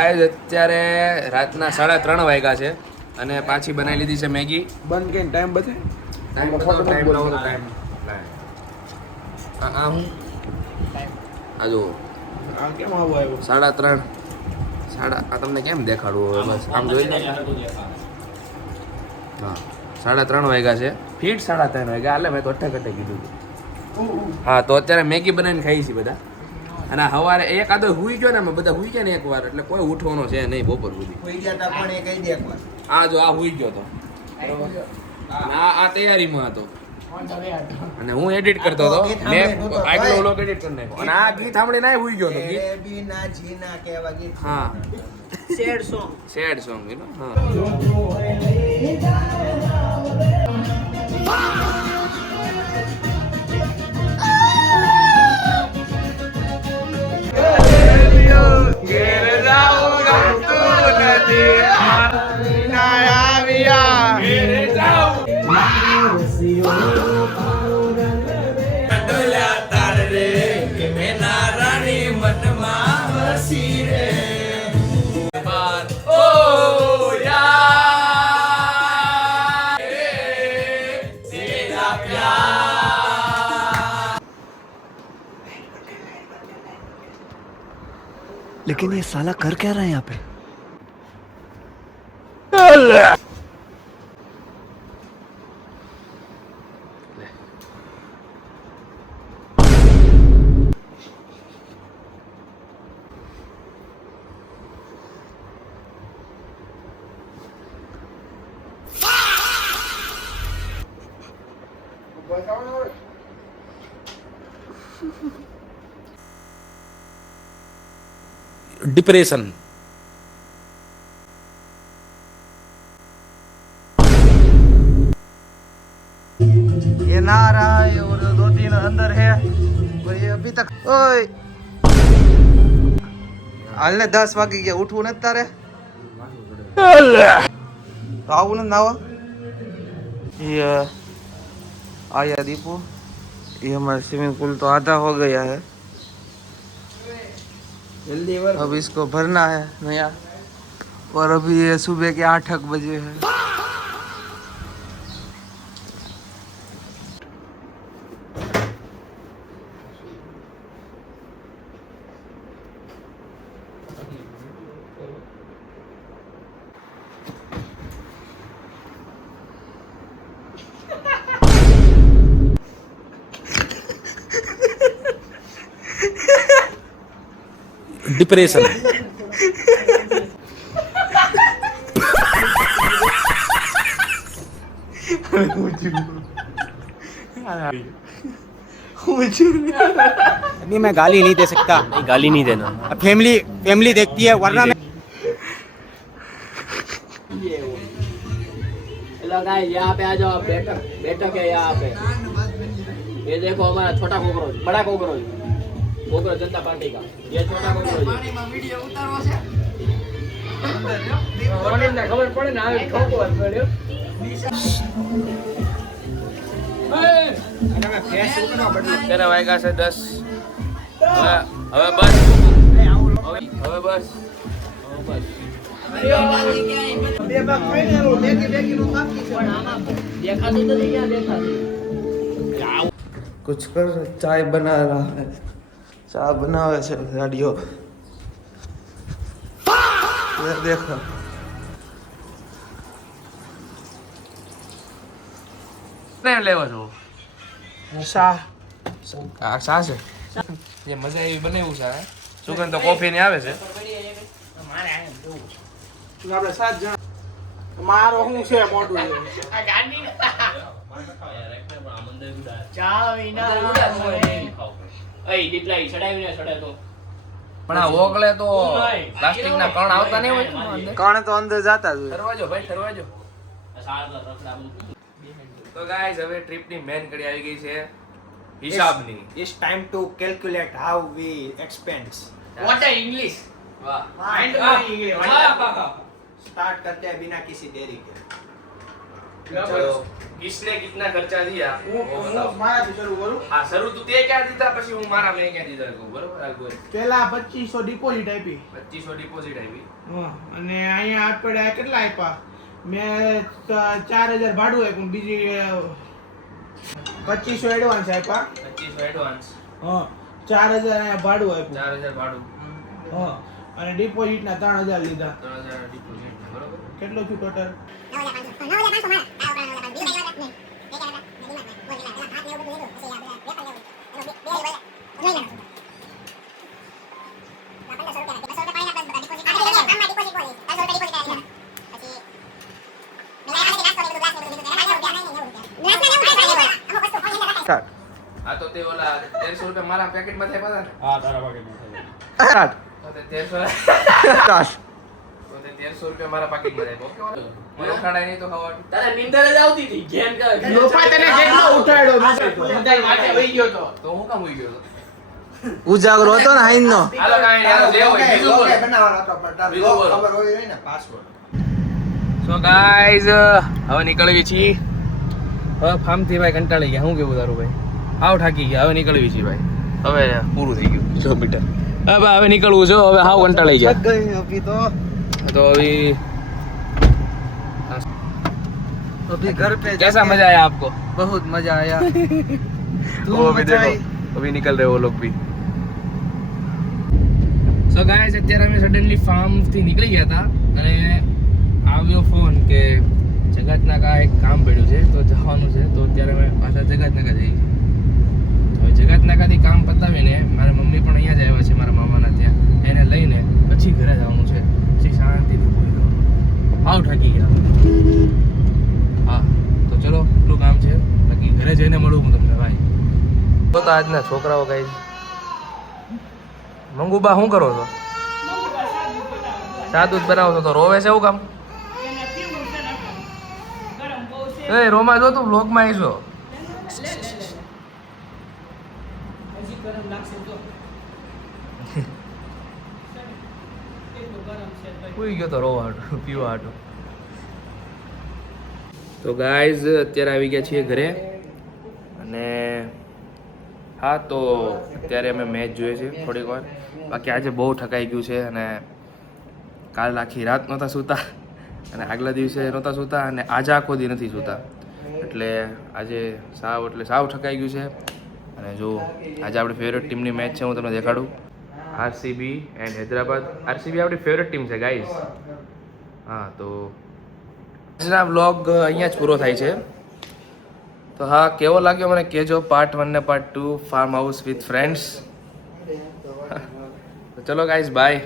અત્યારે રાતના 3:30 વાગ્યા છે અને પાછી બનાવી લીધી છે મેગી. બંધ કે ટાઈમ બતાય ટાઈમ આ હું આ જો આ કેમ આવું આવ્યું 3:30 આ તમને કેમ દેખાડવું હવે બસ આમ જોઈ લો. હા 3:30 વાગ્યા છે ફીટ 3:30 વાગ્યા હાલે મેં તો અઠ્ઠે કીધું હતું. હા તો અત્યારે મેગી બનાવીને ખાઈ છીએ બધા અને સવારે એક આદો હુઈ ગયો ને અમે બધા હુઈ ગયા ને એકવાર એટલે કોઈ ઉઠવાનો છે નહીં બપોર સુધી. હોઈ ગયા તા પણ એ કહી દે એકવાર. આ જો આ હુઈ ગયો તો આ તૈયારીમાં હતો અને હું એડિટ કરતો હતો મેં આગલો વ્લોગ એડિટ કરી નાખ્યો અને આ ગીત સાંભળીને આ હુઈ ગયો તો ગીત. બીના જીના કેવા ગીત. હા સેડ સોંગ યુ નો. હા लेकिन ये साला कर क्या रहा है यहाँ पे? डिप्रेशन ये नहा रहा है और 2-3 अंदर है और ये अभी तक ओए हाल ने 10 वागी गया उठવું નથી તારે આવું ને નાવા ये आया दीपू ये हमारा स्विमिंग पूल तो आधा हो गया है જલ્દી વાર अब इसको भरना है नया और अभी ये सुबह के 8 बजे है डिप्रेशन अभी मैं गाली नहीं दे सकता। नहीं गाली नहीं देना. फैमिली देखती है वरना मैं हेलो गाइस यहाँ पे आ जाओ आप बैठक है यहाँ पे। ये देखो हमारा छोटा कॉकरोच बड़ा कॉकरोच जनता पार्टी का ये छोटा कॉकरोच खबर पड़े ना અત્યારે વાગ્યા છે 10 હવે બસ कुछ कर चाय बना रहा है चाय बनावे છે ગાડીઓ ये देखो ને લેવો છો શાહ આ શા છે જે મજા એવી બનાવ્યું છે સુગંધ તો કોફી ની આવે છે. આપણે 7 જણા મારો હું છે મોટું છે પણ આ ઓગલે તો પ્લાસ્ટિક ના કણ આવતા નહીં હોય અંદર. કણ તો અંદર જાતા જ હોય ઠરવાજો ભાઈ ઠરવાજો. તો ગાઈસ હવે ટ્રીપ ની મેન કડી આવી ગઈ છે હિસાબની. It's time to calculate how we expense. What a English Start करते हैं बिना किसी देरी के. चलो किसने कितना खर्चा दिया वो बताओ મારાથી શરૂ કરું हाँ શરૂ તું તે ક્યાં દીધા પછી હું મારા મેં ક્યાં દીધા કહું બરોબર હાલ બોલ પેલા 2500 ડિપોઝિટ આપી 2500 ડિપોઝિટ આવી અને અહીંયા આપણે કેટલા આપ્યા મેં 4000 ભાડું આપ્યું બીજી 2500 એડવાન્સ આપ્યા 2500 એડવાન્સ હા 4000 અહીંયા ભાડું આપ્યું 4000 ભાડું હા અને ડિપોઝિટ ના 3000 લીધા 3000 ડિપોઝિટ બરોબર કેટલું થયું ટોટલ હા તો તે ઓલા 1300 રૂપિયા મારા પેકેટમાં થાય પાછા ને હા તારા પાકેટમાં સ્ટાર્ટ તો તે 1300 સ્ટાર્ટ તો તે 1300 રૂપિયા મારા પાકેટમાં થાય ઓકે મને ઉઠાડાય નહીં તો ખાવાનું તારે નીંદર જ આવતી હતી ઘેન લોફા તને કેટલો ઉઠાડ્યો બધા માટે વહી ગયો તો તો હું કામ હોઈ ગયો હતો ઉજાગરો હતો ને હાઈનો હાલો કાંઈ નહીં, હાલો જે હોય બીજું બોલો. બનાવવાનો હતો પણ તારે બીજું બોલો. ખબર હોવી જોઈએ ને પાસવર્ડ સો ગાઈઝ હવે નીકળવી છીએ હવે ફાર્મથી ભાઈ કંટાળી ગયા શું કેવું તારું ભાઈ હાવ થાકી ગયા હવે નીકળવી છીએ ભાઈ હવે પૂરું થઈ ગયું કિલોમીટર હવે ભાઈ હવે નીકળવું છે હવે હાવ કંટાળી ગયા ગઈ અભી તો તો હવે अभी घर पे कैसा मजा आया आपको बहुत मजा आया वो अभी देखो अभी निकल रहे वो लोग भी સો ગાઈસ અત્યારે અમે સડનલી ફાર્મ થી નીકળી ગયા હતા અને આવ્યો ફોન કે જગતનાકા એક કામ પડ્યું છે તો જવાનું છે તો અત્યારે અમે પાછા જગતનાકા જઈએ છીએ હવે જગતનાકાથી કામ પતાવીને મારા મમ્મી પણ અહીંયા જ આવ્યા છે મારા મામાના ત્યાં એને લઈને પછી ઘરે જવાનું છે પછી શાંતિથી પૂરી જવાનું આવ થાકી ગયા હા તો ચલો એટલું કામ છે બાકી ઘરે જઈને મળું હું તમને ભાઈ તો આજના છોકરાઓ ગાઈસ મંગુબા શું કરો છો ચા દૂધ બનાવો છો તો રોવે છે એવું કામ એ રોમા જો તું બ્લોગમાં આવીશો ઉઈ ગયો તો રોવા હાટું પીવા હાટું તો ગાઈઝ અત્યારે આવી ગયા છીએ ઘરે અને હા તો અત્યારે અમે મેચ જોઈએ છે થોડીક વાર બાકી આજે બહુ થકાઈ ગયું છે અને કાલ આખી રાત નહોતા સૂતા અને આગલા દિવસે નહોતા સૂતા અને આજે આખો દી નથી સૂતા એટલે આજે સાવ થકાઈ ગયું છે અને જો આજે આપણી ફેવરેટ ટીમની મેચ છે હું તમને દેખાડું આરસીબી એન્ડ હૈદરાબાદ આરસીબી આપણી ફેવરેટ ટીમ છે ગાઈઝ હા તો આજના વ્લોગ અહીંયા જ પૂરો થાય છે તો હા કેવો લાગ્યો મને કહેજો પાર્ટ 1 ને part 2 farm house with friends તો ચલો ગાઈઝ બાય